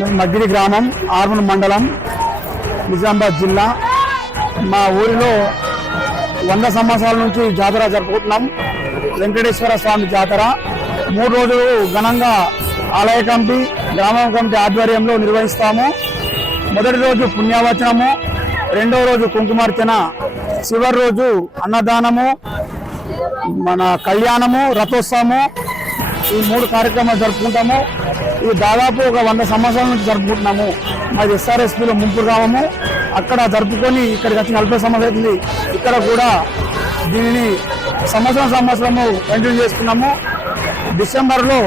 మగ్గిడి గ్రామం, ఆర్మూర్ మండలం, నిజామాబాద్ జిల్లా. మా ఊరిలో 100 సంవత్సరాల నుంచి జాతర జరుపుకుంటున్నాం. వెంకటేశ్వర స్వామి జాతర 3 రోజులు ఘనంగా ఆలయ కమిటీ, గ్రామం కమిటీ ఆధ్వర్యంలో నిర్వహిస్తాము. మొదటి రోజు పుణ్యవచనము, రెండవ రోజు కుంకుమార్చన, చివరి రోజు అన్నదానము, మన కళ్యాణము, రథోత్సవము, ఈ 3 కార్యక్రమాలు జరుపుకుంటాము. ఇది దాదాపు ఒక 100 సంవత్సరాల నుంచి జరుపుకుంటున్నాము. మాది ఎస్ఆర్ఎస్పీలో ముంపు గ్రామము. అక్కడ జరుపుకొని ఇక్కడికి వచ్చి 40 సంవత్సరాలు అవుతుంది. ఇక్కడ కూడా దీనిని సంవత్సరము కంటిన్యూ చేస్తున్నాము. డిసెంబర్లో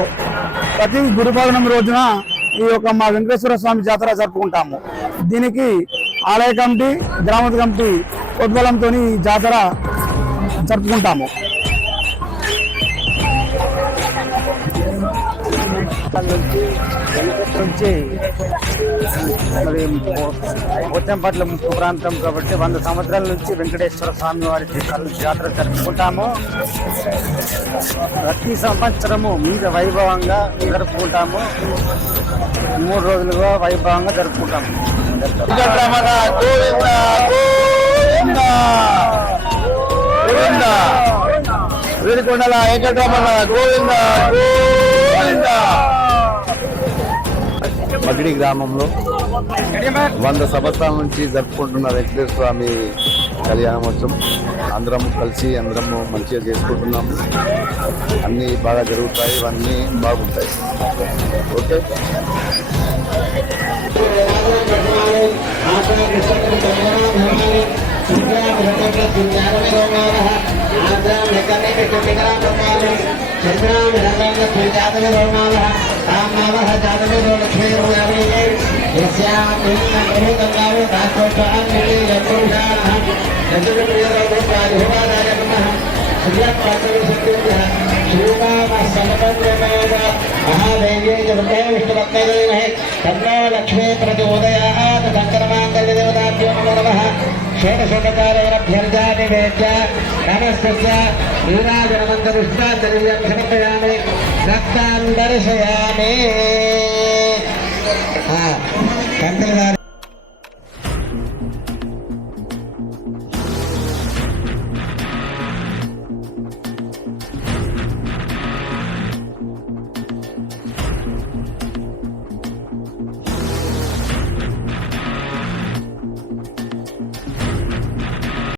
ప్రతి గురు పౌర్ణమి రోజున ఈ యొక్క మా వెంకటేశ్వర స్వామి జాతర జరుపుకుంటాము. దీనికి ఆలయ కమిటీ, గ్రామ కమిటీ ఉద్బలంతో ఈ జాతర జరుపుకుంటాము. నుంచి మరి పోచంపట్ల ముప్పు ప్రాంతం కాబట్టి 100 సంవత్సరాల నుంచి వెంకటేశ్వర స్వామి వారి జాతర జరుపుకుంటాము. ప్రతి సంవత్సరము మీద వైభవంగా జరుపుకుంటాము. 3 రోజులుగా వైభవంగా జరుపుకుంటాము. వీరికొండల వెంకటరమణ గోవింద గోవింద. మగిడి గ్రామంలో 100 సంవత్సరాల నుంచి జరుపుకుంటున్న వెంకటేశ్వర స్వామి కళ్యాణోత్సవం. అందరము కలిసి అందరము మంచిగా చేసుకుంటున్నాము. అన్నీ బాగా జరుగుతాయి, ఇవన్నీ బాగుంటాయి. ఓకే. लक्ष्मी प्रचोदयात् शंकरमांगल्यदेवताभ्यो नमो नमः। षोडशोपचारेभ्यर्जादिवेद्य नमस्तस्य नीराजनमन्तरिष्टाचर्यं समर्पयामि, रक्तां दर्शयामि।